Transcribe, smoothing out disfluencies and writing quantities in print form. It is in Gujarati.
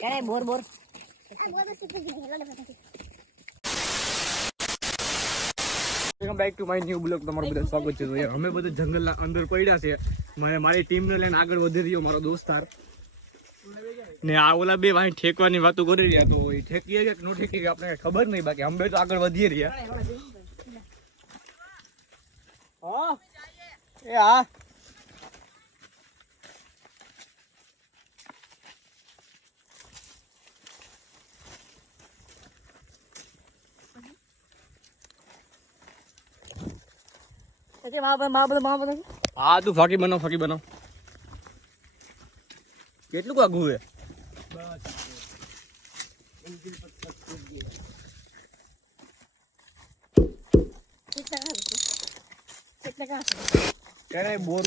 કરે બોર બોર welcome back to my new blog. તમારું બધા સ્વાગત છે. તો યાર અમે બધા જંગલના અંદર પડ્યા છે. મારી ટીમને લઈને આગળ વધી રહ્યો મારો દોસ્તાર ને આ ઓલા બે ભાઈ ઠેકવાની વાતો કરી રહ્યા. તો એ ઠેકીએ કે ન ઠેકીએ આપણે ખબર નહીં, બાકી અમે તો આગળ વધી રહ્યા. હા એ હા હા તું ફાકી બનાવ. કેટલું આઘું હે? બોર